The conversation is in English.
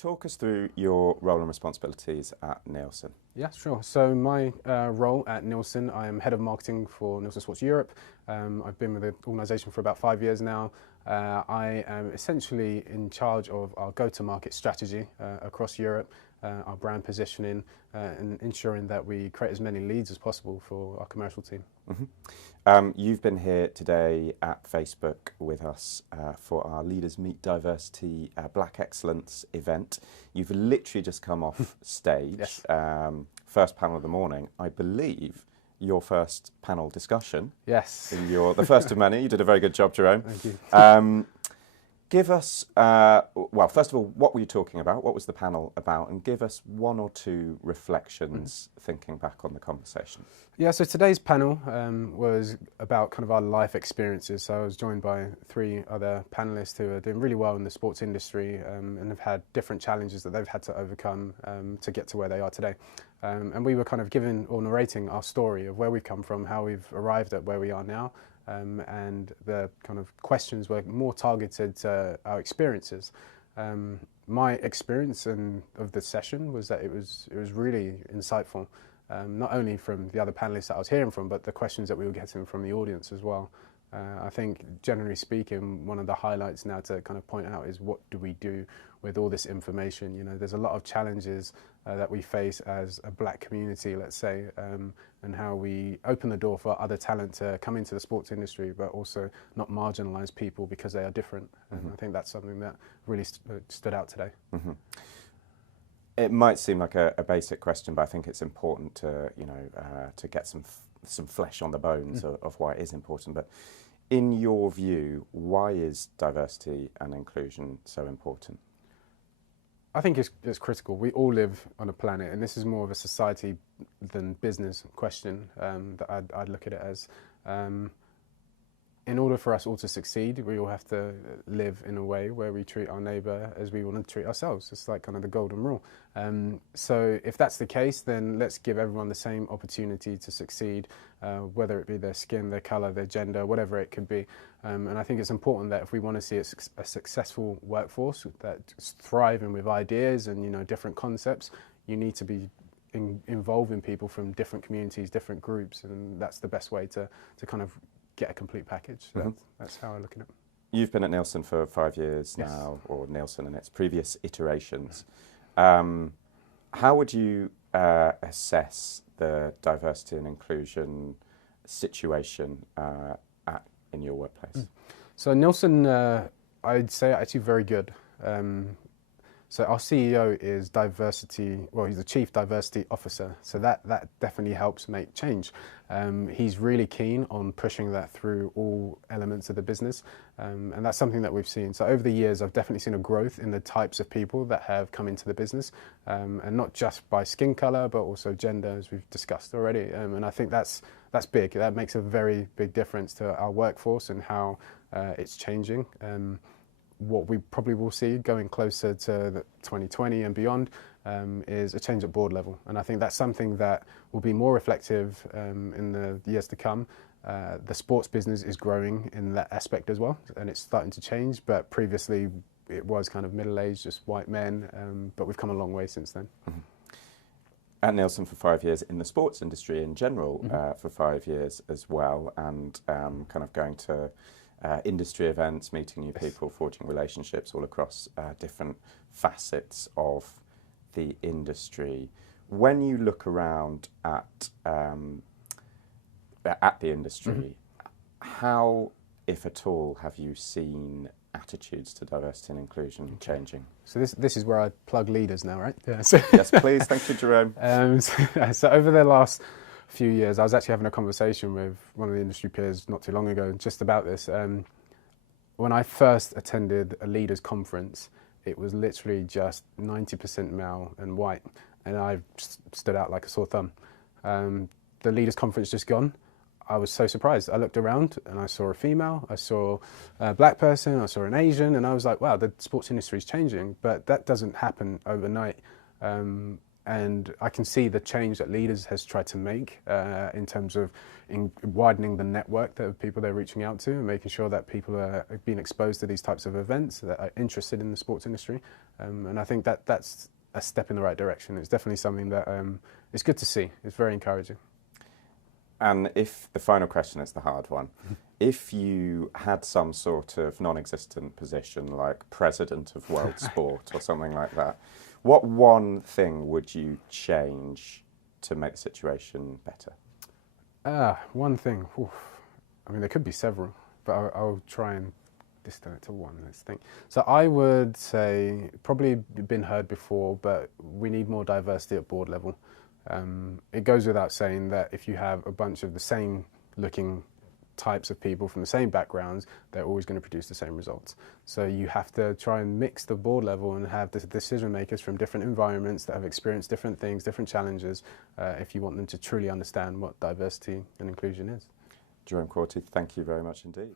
Talk us through your role and responsibilities at Nielsen. Yeah, sure. So my role at Nielsen, I am head of marketing for Nielsen Sports Europe. I've been with the organisation for about 5 years now. I am essentially in charge of our go-to-market strategy across Europe, our brand positioning, and ensuring that we create as many leads as possible for our commercial team. You've been here today at Facebook with us for our Leaders Meet Diversity Black Excellence event. You've literally just come off stage. Yes. First panel of the morning. I believe your first panel discussion. Yes. The first of many. You did a very good job, Jerome. Thank you. Give us, well, first of all, what were you talking about? What was the panel about? And give us one or two reflections thinking back on the conversation. Yeah, so today's panel was about kind of our life experiences. So I was joined by 3 other panellists who are doing really well in the sports industry and have had different challenges that they've had to overcome to get to where they are today. And we were kind of giving or narrating our story of where we've come from, how we've arrived at where we are now. And the kind of questions were more targeted to our experiences. My experience of the session was that it was really insightful, not only from the other panelists that I was hearing from, but the questions that we were getting from the audience as well. I think, generally speaking, one of the highlights now to kind of point out is what do we do with all this information? You know, there's a lot of challenges that we face as a black community, let's say, and how we open the door for other talent to come into the sports industry, but also not marginalise people because they are different. And I think that's something that really stood out today. It might seem like a basic question, but I think it's important to, to get some flesh on the bones of why it is important. But in your view, why is diversity and inclusion so important? I think it's critical. We all live on a planet, and this is more of a society than business question that I'd look at it as. In order for us all to succeed, we all have to live in a way where we treat our neighbour as we want to treat ourselves. It's like kind of the golden rule. So if that's the case, then let's give everyone the same opportunity to succeed, whether it be their skin, their colour, their gender, whatever it could be. And I think it's important that if we want to see a successful workforce that's thriving with ideas and different concepts, you need to be involving people from different communities, different groups, and that's the best way to kind of get a complete package. That's how I look at it. You've been at Nielsen for 5 years now, or Nielsen and its previous iterations. How would you assess the diversity and inclusion situation in your workplace? So Nielsen, I'd say actually very good. So our CEO is diversity, well, he's the Chief Diversity Officer, so that definitely helps make change. He's really keen on pushing that through all elements of the business, and that's something that we've seen. So over the years, I've definitely seen a growth in the types of people that have come into the business, and not just by skin colour, but also gender, as we've discussed already. And I think that's big. That makes a very big difference to our workforce and how it's changing. What we probably will see going closer to 2020 and beyond is a change at board level. And I think that's something that will be more reflective in the years to come. The sports business is growing in that aspect as well, and it's starting to change. But previously it was kind of middle-aged, just white men, but we've come a long way since then. At Nielsen for 5 years, in the sports industry in general for 5 years as well, and kind of going to industry events, meeting new people, forging relationships all across different facets of the industry. When you look around at the industry, how, if at all, have you seen attitudes to diversity and inclusion changing? So this is where I plug leaders now, right? Yeah. Yes, please. Thank you, Jerome. So over the last few years, I was actually having a conversation with one of the industry peers not too long ago just about this. When I first attended a leaders conference, it was literally just 90% male and white, and I stood out like a sore thumb. The leaders conference just gone. I was so surprised. I looked around and I saw a female, I saw a black person, I saw an Asian, and I was like, wow, the sports industry is changing, but that doesn't happen overnight. and I can see the change that leaders has tried to make in terms of widening the network that of people they're reaching out to, and making sure that people are being exposed to these types of events, that are interested in the sports industry. And I think that that's a step in the right direction. It's definitely something that it's good to see. It's very encouraging. And if the final question is the hard one, if you had some sort of non-existent position like president of world sport or something like that, what one thing would you change to make the situation better? One thing. Oof. I mean, there could be several, but I'll try and distill it to one. Let's think. So I would say probably been heard before, but we need more diversity at board level. It goes without saying that if you have a bunch of the same looking types of people from the same backgrounds, they're always going to produce the same results. So you have to try and mix the board level and have the decision makers from different environments that have experienced different things, different challenges, if you want them to truly understand what diversity and inclusion is. Jerome Quartey, thank you very much indeed.